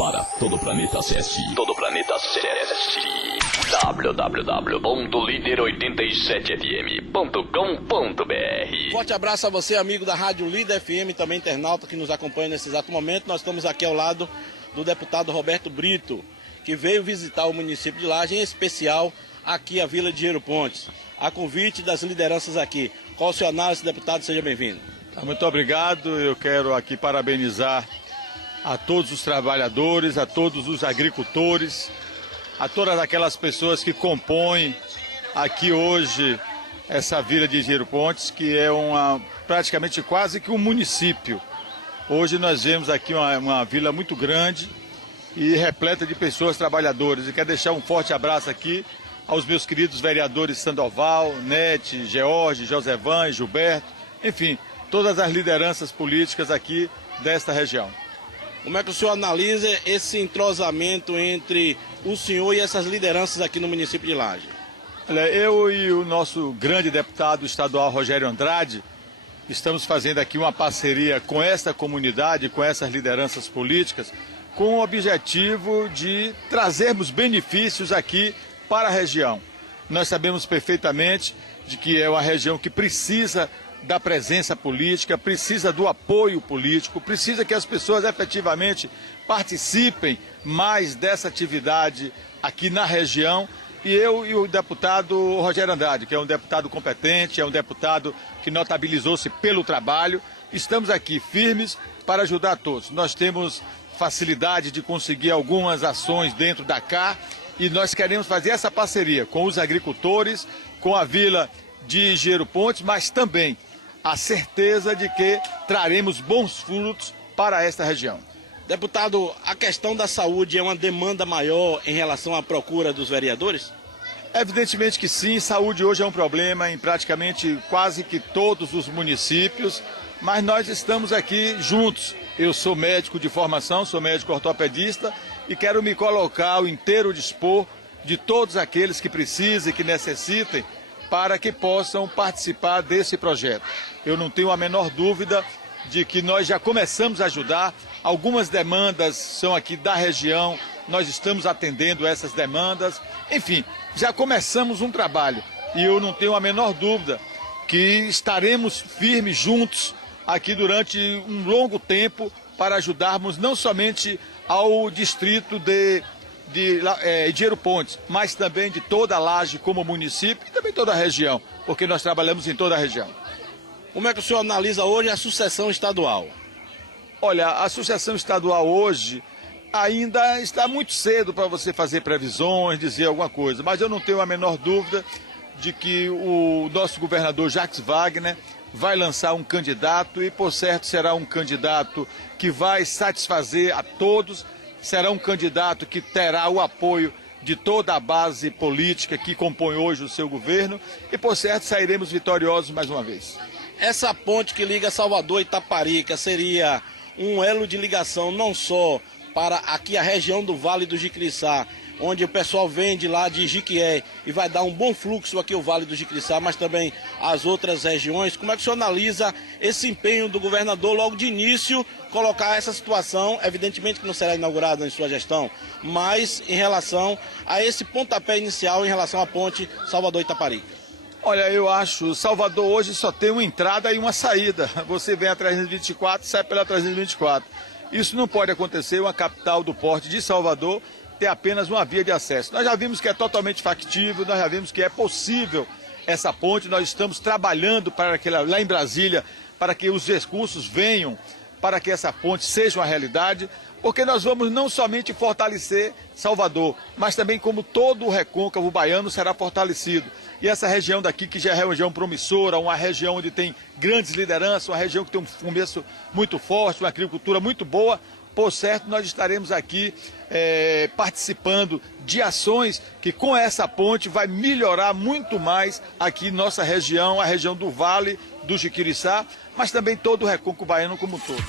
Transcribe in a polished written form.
Para todo o planeta acesse www.lider87fm.com.br. Forte abraço a você, amigo da Rádio Líder FM, também internauta que nos acompanha nesse exato momento. Nós estamos aqui ao lado do deputado Roberto Brito, que veio visitar o município de Laje, em especial aqui a Vila de Gero Pontes, a convite das lideranças aqui. Qual o seu análise, deputado? Seja bem-vindo. Muito obrigado. Eu quero aqui parabenizar a todos os trabalhadores, a todos os agricultores, a todas aquelas pessoas que compõem aqui hoje essa Vila de Gero Pontes, que é praticamente quase que um município. Hoje nós vemos aqui uma vila muito grande e repleta de pessoas trabalhadoras. E quero deixar um forte abraço aqui aos meus queridos vereadores Sandoval, Nete, George, Josevan e Gilberto, enfim, todas as lideranças políticas aqui desta região. Como é que o senhor analisa esse entrosamento entre o senhor e essas lideranças aqui no município de Laje? Olha, eu e o nosso grande deputado estadual Rogério Andrade estamos fazendo aqui uma parceria com esta comunidade, com essas lideranças políticas, com o objetivo de trazermos benefícios aqui para a região. Nós sabemos perfeitamente de que é uma região que precisa da presença política, precisa do apoio político, precisa que as pessoas efetivamente participem mais dessa atividade aqui na região. E eu e o deputado Rogério Andrade, que é um deputado competente, é um deputado que notabilizou-se pelo trabalho, estamos aqui firmes para ajudar todos. Nós temos facilidade de conseguir algumas ações dentro da CAR e nós queremos fazer essa parceria com os agricultores, com a Vila de Gero Pontes, mas também a certeza de que traremos bons frutos para esta região. Deputado, a questão da saúde é uma demanda maior em relação à procura dos vereadores? Evidentemente que sim, saúde hoje é um problema em praticamente quase que todos os municípios, mas nós estamos aqui juntos. Eu sou médico de formação, sou médico ortopedista e quero me colocar ao inteiro dispor de todos aqueles que precisem, que necessitem, para que possam participar desse projeto. Eu não tenho a menor dúvida de que nós já começamos a ajudar. Algumas demandas são aqui da região, nós estamos atendendo essas demandas. Enfim, já começamos um trabalho e eu não tenho a menor dúvida que estaremos firmes juntos aqui durante um longo tempo para ajudarmos não somente ao distrito de Gero Pontes, mas também de toda a Laje como município e também toda a região, porque nós trabalhamos em toda a região. Como é que o senhor analisa hoje a sucessão estadual? Olha, a sucessão estadual hoje ainda está muito cedo para você fazer previsões, dizer alguma coisa, mas eu não tenho a menor dúvida de que o nosso governador Jacques Wagner vai lançar um candidato e, por certo, será um candidato que vai satisfazer a todos. Será um candidato que terá o apoio de toda a base política que compõe hoje o seu governo e, por certo, sairemos vitoriosos mais uma vez. Essa ponte que liga Salvador e Itaparica seria um elo de ligação não só para aqui a região do Vale do Jiquiriçá, onde o pessoal vem de lá de Jiquié e vai dar um bom fluxo aqui ao Vale do Jiquiriçá, mas também as outras regiões. Como é que o senhor analisa esse empenho do governador logo de início, colocar essa situação, evidentemente que não será inaugurada em sua gestão, mas em relação a esse pontapé inicial em relação à ponte Salvador-Itaparica? Olha, eu acho, Salvador hoje só tem uma entrada e uma saída. Você vem a 324 e sai pela 324. Isso não pode acontecer, uma capital do porte de Salvador ter apenas uma via de acesso. Nós já vimos que é totalmente factível, nós já vimos que é possível essa ponte, nós estamos trabalhando para que lá em Brasília, para que os recursos venham, para que essa ponte seja uma realidade, porque nós vamos não somente fortalecer Salvador, mas também como todo o recôncavo baiano será fortalecido. E essa região daqui, que já é uma região promissora, uma região onde tem grandes lideranças, uma região que tem um começo muito forte, uma agricultura muito boa, por certo nós estaremos aqui participando de ações que com essa ponte vai melhorar muito mais aqui nossa região, a região do Vale do Jiquiriçá, mas também todo o recôncavo baiano como um todo.